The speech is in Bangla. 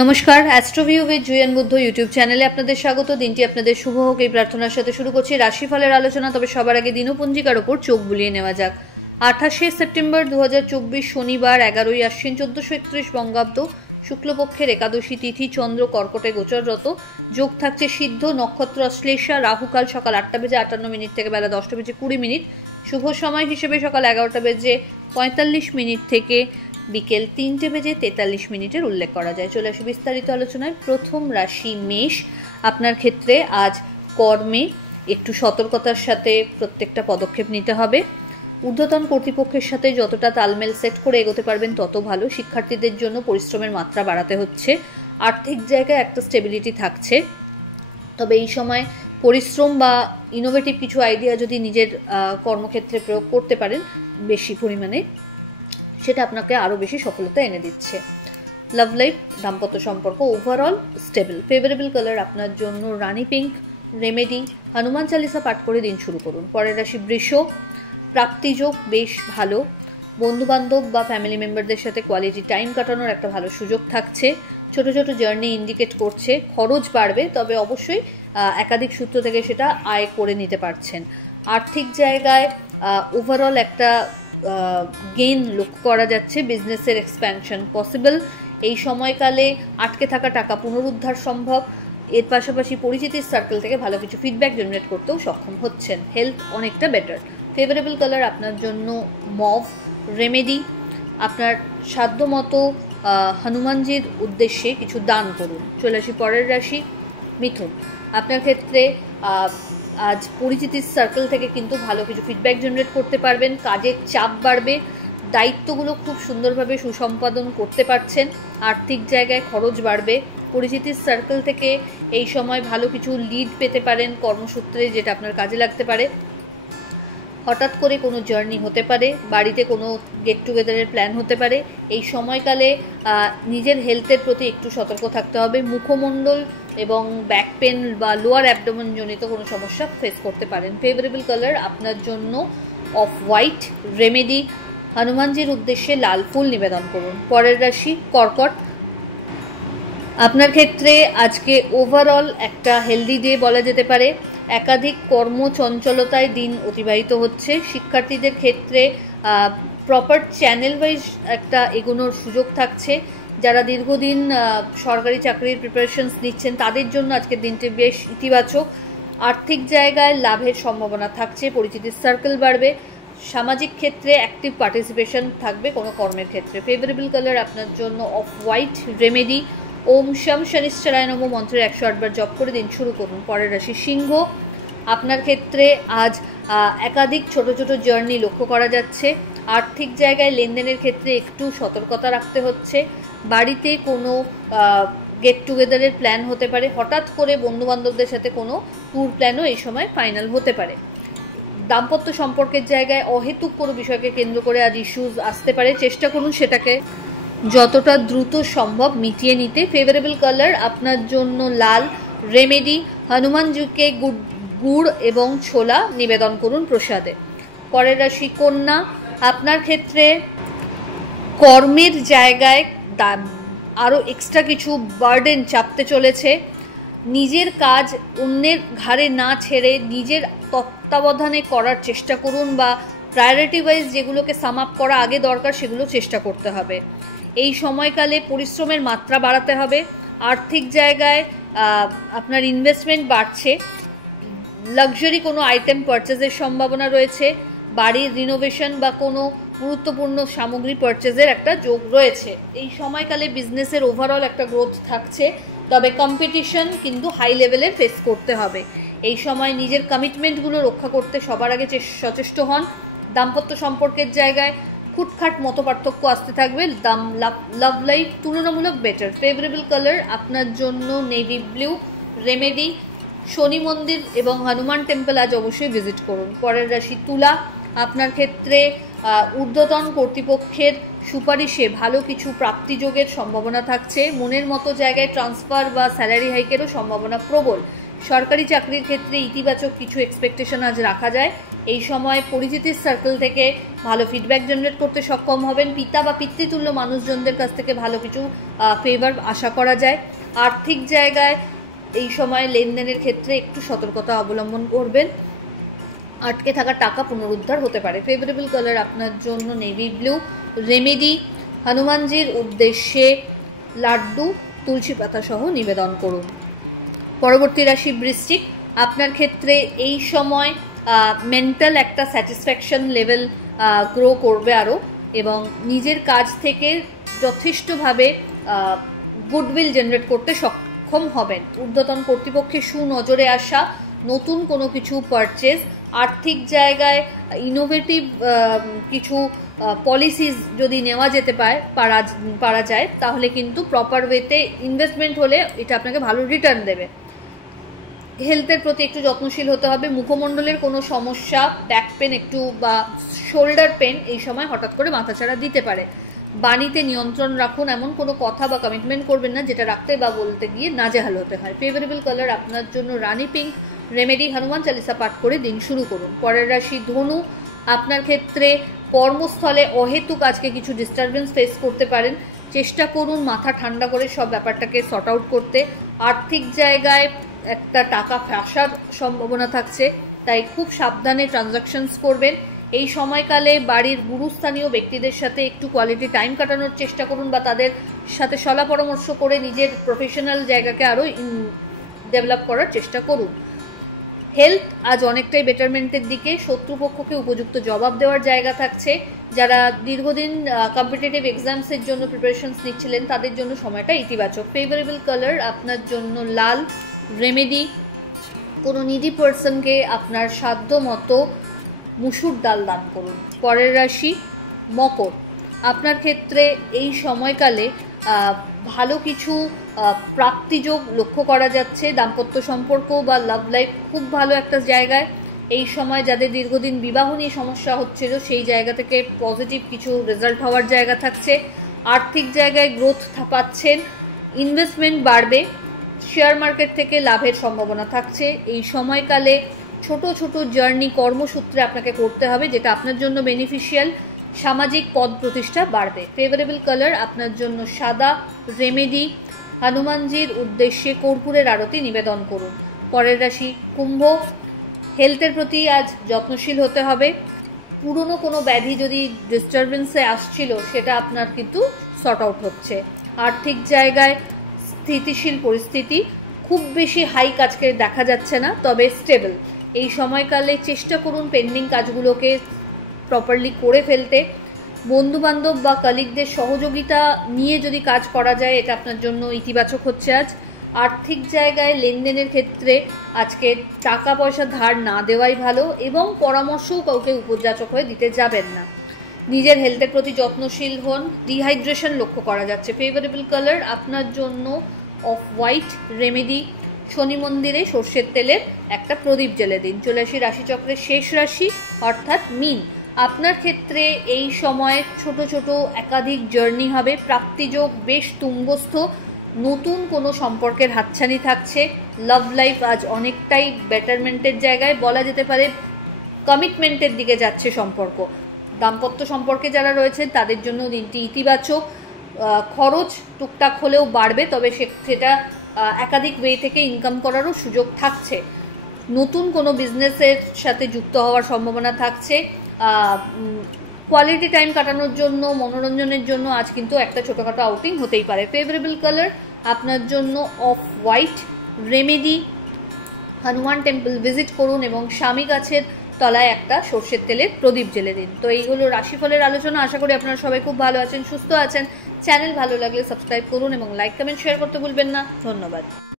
নমস্কার, অ্যাস্ট্রোভিউ উইথ জুয়েন বুদ্ধ ইউটিউব চ্যানেলে আপনাদের স্বাগত। দিনটি আপনাদের শুভ হোক এই প্রার্থনার সাথে শুরু করছি রাশিফলের আলোচনা। তবে সবার আগে দিনপঞ্জিকার ওপর চোখ বুলিয়ে নেওয়া যাক। 28শে সেপ্টেম্বর 2024 শনিবার, 11ই আশ্বিন 1431 বঙ্গাব্দ, শুক্লপক্ষের একাদশী তিথি, চন্দ্র কর্কটে গোচররত। যোগ থাকছে সিদ্ধ, নক্ষত্র অশ্লেষা, রাহুকাল সকাল 8:58 থেকে বেলা 10:20 শুভ সময় হিসেবে সকাল 11:45 থেকে বিকেল 3:43 উল্লেখ করা যায়। চলে আসি বিস্তারিত আলোচনায়। প্রথম রাশি মেষ। আপনার ক্ষেত্রে আজ কর্মে একটু সতর্কতার সাথে প্রত্যেকটা পদক্ষেপ নিতে হবে। ঊর্ধ্বতন কর্তৃপক্ষের সাথে যতটা তালমেল সেট করে এগোতে পারবেন তত ভালো। শিক্ষার্থীদের জন্য পরিশ্রমের মাত্রা বাড়াতে হচ্ছে। আর্থিক জায়গায় একটা স্টেবিলিটি থাকছে, তবে এই সময় পরিশ্রম বা ইনোভেটিভ কিছু আইডিয়া যদি নিজের কর্মক্ষেত্রে প্রয়োগ করতে পারেন বেশি পরিমাণে, সেটা আপনাকে আরও বেশি সফলতা এনে দিচ্ছে। লাভ লাইফ, দাম্পত্য সম্পর্ক ওভারঅল স্টেবল। ফেভারেবল কালার আপনার জন্য রানি পিঙ্ক। রেমেডি, হনুমান চালিসা পাঠ করে দিন শুরু করুন। পরের রাশি বৃষ। প্রাপ্তিযোগ বেশ ভালো। বন্ধুবান্ধব বা ফ্যামিলি মেম্বারদের সাথে কোয়ালিটি টাইম কাটানোর একটা ভালো সুযোগ থাকছে। ছোট ছোট জার্নি ইন্ডিকেট করছে। খরচ বাড়বে, তবে অবশ্যই একাধিক সূত্র থেকে সেটা আয় করে নিতে পারছেন। আর্থিক জায়গায় ওভারঅল একটা গেইন লক্ষ্য করা যাচ্ছে। বিজনেসের এক্সপ্যানশন পসিবল। এই সময়কালে আটকে থাকা টাকা পুনরুদ্ধার সম্ভব। এর পাশাপাশি পরিচিতির সার্কেল থেকে ভালো কিছু ফিডব্যাক জেনারেট করতেও সক্ষম হচ্ছেন। হেলথ অনেকটা বেটার। ফেভারেবল কালার আপনার জন্য মভ। রেমেডি, আপনার সাধ্যমতো হনুমানজির উদ্দেশ্যে কিছু দান করুন। চলে আসি পরের রাশি মিথুন। আপনার ক্ষেত্রে আজ পরিচিতির সার্কেল থেকে কিন্তু ভালো কিছু ফিডব্যাক জেনারেট করতে পারবেন। কাজের চাপ বাড়বে। দায়িত্বগুলো খুব সুন্দরভাবে সুসম্পাদন করতে পারছেন। আর্থিক জায়গায় খরচ বাড়বে। পরিচিতির সার্কেল থেকে এই সময় ভালো কিছু লিড পেতে পারেন কর্মসূত্রে, যেটা আপনার কাজে লাগতে পারে। হঠাৎ করে কোনো জার্নি হতে পারে। বাড়িতে কোনো গেট টুগেদারের প্ল্যান হতে পারে। এই সময়কালে নিজের হেলথের প্রতি একটু সতর্ক থাকতে হবে। মুখমণ্ডল এবং ব্যাক পেন বা লোয়ার অ্যাবডোমেন জনিত কোনো সমস্যা ফেস করতে পারেন। ফেভারেবল কালার আপনার জন্য অফ হোয়াইট। রেমেডি, হনুমানজির উদ্দেশ্যে লাল ফুল নিবেদন করুন। পরের রাশি কর্কট। আপনার ক্ষেত্রে আজকে ওভারঅল একটা হেলদি ডে বলা যেতে পারে। একাধিক কর্মচঞ্চলতায় দিন অতিবাহিত হচ্ছে। শিক্ষার্থীদের ক্ষেত্রে প্রপার চ্যানেল ওয়াইজ একটা এগোনোর সুযোগ থাকছে। যারা দীর্ঘদিন সরকারি চাকরির প্রিপারেশনস নিচ্ছেন তাদের জন্য আজকের দিনটি বেশ ইতিবাচক। আর্থিক জায়গায় লাভের সম্ভাবনা থাকছে। পরিচিতির সার্কেল বাড়বে। সামাজিক ক্ষেত্রে অ্যাক্টিভ পার্টিসিপেশন থাকবে কোনো কর্মের ক্ষেত্রে। ফেভারেবল কালার আপনার জন্য অফ হোয়াইট। রেমেডি, ওম শম শনিশ্চরায় নমঃ মন্ত্রের 108 বার জপ করে দিন শুরু করুন। পরের রাশি সিংহ। আপনার ক্ষেত্রে আজ একাধিক ছোট ছোট জার্নি লক্ষ্য করা যাচ্ছে। আর্থিক জায়গায় লেনদেনের ক্ষেত্রে একটু সতর্কতা রাখতে হচ্ছে। বাড়িতে কোনো গেট টুগেদারের প্ল্যান হতে পারে। হঠাৎ করে বন্ধুবান্ধবদের সাথে কোনো ট্যুর প্ল্যানও এই সময় ফাইনাল হতে পারে। দাম্পত্য সম্পর্কের জায়গায় অহেতুক কোনো বিষয়কে কেন্দ্র করে আজ ইস্যুজ আসতে পারে। চেষ্টা করুন সেটাকে যতটা দ্রুত সম্ভব মিটিয়ে নিতে। ফেভারেবল কালার আপনার জন্য লাল। রেমেডি, হনুমানজিকে গুড় এবং ছোলা নিবেদন করুন প্রসাদে। পরের রাশি কন্যা। আপনার ক্ষেত্রে কর্মের জায়গায় আরও এক্সট্রা কিছু বার্ডেন চাপতে চলেছে। নিজের কাজ অন্যের ঘাড়ে না ছেড়ে নিজের তত্ত্বাবধানে করার চেষ্টা করুন, বা প্রায়োরিটি ওয়াইজ যেগুলোকে সাম আপ করা আগে দরকার সেগুলো চেষ্টা করতে হবে। এই সময়কালে পরিশ্রমের মাত্রা বাড়াতে হবে। আর্থিক জায়গায় আপনার ইনভেস্টমেন্ট বাড়ছে। লাক্সারি কোনো আইটেম পারচেজের সম্ভাবনা রয়েছে। বাড়ির রিনোভেশন বা কোনো গুরুত্বপূর্ণ সামগ্রী পারচেজের একটা যোগ রয়েছে। এই সময়কালে বিজনেসের ওভারঅল একটা গ্রোথ থাকছে, তবে কম্পিটিশন কিন্তু হাই লেভেলের ফেস করতে হবে। এই সময় নিজের কমিটমেন্টগুলো রক্ষা করতে সবার আগে সচেষ্ট হন। দাম্পত্য সম্পর্কের জায়গায় খুটখাট মত পার্থক্য আসতে থাকবে। লাভ লাইফ তুলনামূলক বেটার। ফেভারেবল কালার আপনার জন্য নেভি ব্লু। রেমেডি, শনি মন্দির এবং হনুমান টেম্পল আজ অবশ্যই ভিজিট করুন। পরের রাশি তুলা। আপনার ক্ষেত্রে ঊর্ধ্বতন কর্তৃপক্ষের সুপারিশে ভালো কিছু প্রাপ্তিযোগের সম্ভাবনা থাকছে। মনের মতো জায়গায় ট্রান্সফার বা স্যালারি হাইকেরও সম্ভাবনা প্রবল। সরকারি চাকরির ক্ষেত্রে ইতিবাচক কিছু এক্সপেকটেশন আজ রাখা যায়। এই সময় পরিচিতির সার্কেল থেকে ভালো ফিডব্যাক জেনারেট করতে সক্ষম হবেন। পিতা বা পিতৃতুল্য মানুষজনদের কাছ থেকে ভালো কিছু ফেভার আশা করা যায়। আর্থিক জায়গায় এই সময় লেনদেনের ক্ষেত্রে একটু সতর্কতা অবলম্বন করবেন, আটকে থাকা টাকা পুনরুদ্ধার হতে পারে। ফেভারেবল কালার আপনার জন্য নেভি ব্লু। রেমেডি, হনুমানজির উদ্দেশ্যে লাড্ডু তুলসী পাতা সহ নিবেদন করুন। পরবর্তী রাশি বৃশ্চিক। আপনার ক্ষেত্রে এই সময় মেন্টাল একটা স্যাটিসফ্যাকশন লেভেল গ্রো করবে আরও, এবং নিজের কাজ থেকে যথেষ্টভাবে গুডউইল জেনারেট করতে সক্ষম হবেন। ঊর্ধ্বতন কর্তৃপক্ষের সুনজরে আসা নতুন কোনো কিছু পারচেজ, আর্থিক জায়গায় ইনোভেটিভ কিছু পলিসিস যদি নেওয়া যেতে পারা যায় তাহলে কিন্তু প্রপার ওয়েতে ইনভেস্টমেন্ট হলে এটা আপনাকে ভালো রিটার্ন দেবে। হেলথের প্রতি একটু যত্নশীল হতে হবে। মুখমণ্ডলের কোনো সমস্যা, ব্যাক পেন একটু বা শোল্ডার পেন এই সময় হঠাৎ করে মাথাচাড়া দিতে পারে। বাণীতে নিয়ন্ত্রণ রাখুন, এমন কোনো কথা বা কমিটমেন্ট করবেন না যেটা রাখতে বা বলতে গিয়ে নাজেহাল হতে হয়। ফেভারেবল কালার আপনার জন্য রানী পিঙ্ক। রেমেডি, হনুমান চালিসা পাঠ করে দিন শুরু করুন। পরের রাশি ধনু। আপনার ক্ষেত্রে কর্মস্থলে অহেতুক আজকে কিছু ডিস্টারবেন্স ফেস করতে পারেন। চেষ্টা করুন মাথা ঠান্ডা করে সব ব্যাপারটাকে সর্ট আউট করতে। আর্থিক জায়গায় একটা টাকা ফাঁসার সম্ভাবনা থাকছে, তাই খুব সাবধানে ট্রানজাকশনস করবেন। এই সময়কালে বাড়ির গুরুস্থানীয় ব্যক্তিদের সাথে একটু কোয়ালিটি টাইম কাটানোর চেষ্টা করুন বা তাদের সাথে সলা পরামর্শ করে নিজের প্রফেশনাল জায়গাকে আরও ডেভেলপ করার চেষ্টা করুন। হেলথ আজ অনেকটাই বেটারমেন্টের দিকে। শত্রুপক্ষকে উপযুক্ত জবাব দেওয়ার জায়গা থাকছে। যারা দীর্ঘদিন কম্পিটিটিভ এক্সামসের জন্য প্রিপারেশনস নিচ্ছিলেন তাদের জন্য সময়টা ইতিবাচক। ফেভারেবল কালার আপনার জন্য লাল। রেমেডি, কোনো নিডি পার্সনকে আপনার সাধ্য মতো মুসুর ডাল দান করুন। পরের রাশি মকর। আপনার ক্ষেত্রে এই সময়কালে ভালো কিছু প্রাপ্তিযোগ লক্ষ্য করা যাচ্ছে। দাম্পত্য সম্পর্ক বা লাভ লাইফ খুব ভালো একটা জায়গায়। এই সময় যাদের দীর্ঘদিন বিবাহ নিয়ে সমস্যা হচ্ছিল সেই জায়গা থেকে পজিটিভ কিছু রেজাল্ট হওয়ার জায়গা থাকছে। আর্থিক জায়গায় গ্রোথ পাচ্ছেন, ইনভেস্টমেন্ট বাড়বে, শেয়ার মার্কেট থেকে লাভের সম্ভাবনা থাকছে। এই সময়কালে ছোট ছোট জার্নি কর্মসূত্রে আপনাকে করতে হবে যেটা আপনার জন্য বেনিফিশিয়াল। সামাজিক পদ প্রতিষ্ঠা বাড়বে। ফেভারেবল কালার আপনার জন্য সাদা। রেমেডি, হনুমানজির উদ্দেশ্যে কর্পূরের আরতি নিবেদন করুন। পরের রাশি কুম্ভ। হেলথের প্রতি আজ যত্নশীল হতে হবে। পুরনো কোনো ব্যাধি যদি ডিস্টারবেন্সে আসছিল সেটা আপনার কিন্তু সর্ট আউট হচ্ছে। আর্থিক জায়গায় স্থিতিশীল পরিস্থিতি, খুব বেশি হাইক আজকে দেখা যাচ্ছে না, তবে স্টেবল। এই সময়কালে চেষ্টা করুন পেন্ডিং কাজগুলোকে প্রপারলি করে ফেলতে। বন্ধুবান্ধব বা কলিগদের সহযোগিতা নিয়ে যদি কাজ করা যায় এটা আপনার জন্য ইতিবাচক হচ্ছে আজ। আর্থিক জায়গায় লেনদেনের ক্ষেত্রে আজকে টাকা পয়সা ধার না দেওয়াই ভালো, এবং পরামর্শও কাউকে উপযাচক হয়ে দিতে যাবেন না। নিজের হেলথের প্রতি যত্নশীল হন। ডিহাইড্রেশন লক্ষ্য করা যাচ্ছে। ফেভারেবল কালার আপনার জন্য অফ হোয়াইট। রেমেডি, শনি মন্দিরে সর্ষের তেলের একটা প্রদীপ জ্বেলে দিন। চলে আসি রাশিচক্রের শেষ রাশি অর্থাৎ মীন। আপনার ক্ষেত্রে এই সময় ছোট ছোট একাধিক জার্নি হবে। প্রাপ্তিযোগ বেশ তুঙ্গস্থ। নতুন কোনো সম্পর্কের হাতছানি থাকছে। লাভ লাইফ আজ অনেকটাই বেটারমেন্টের জায়গায়, বলা যেতে পারে কমিটমেন্টের দিকে যাচ্ছে সম্পর্ক। দাম্পত্য সম্পর্কে যারা রয়েছেন তাদের জন্য দিনটি ইতিবাচক। খরচ টুকটাক হলেও বাড়বে, তবে সেটা একাধিক ওয়ে থেকে ইনকাম করারও সুযোগ থাকছে। নতুন কোনো বিজনেসের সাথে যুক্ত হওয়ার সম্ভাবনা থাকছে। কোয়ালিটি টাইম কাটানোর জন্য, মনোরঞ্জনের জন্য আজ কিন্তু একটা ছোটোখাটো আউটিং হতেই পারে। ফেভারেবল কালার আপনার জন্য off white. Remedy, Hanuman temple visit করুন এবং স্বামী গাছের তলায় একটা সর্ষের তেলের প্রদীপ জ্বেলে দিন। তো এই হলো রাশিফলের আলোচনা। আশা করি আপনারা সবাই খুব ভালো আছেন, সুস্থ আছেন। চ্যানেল ভালো লাগলে সাবস্ক্রাইব করুন এবং লাইক কমেন্ট শেয়ার করতে ভুলবেন না। ধন্যবাদ।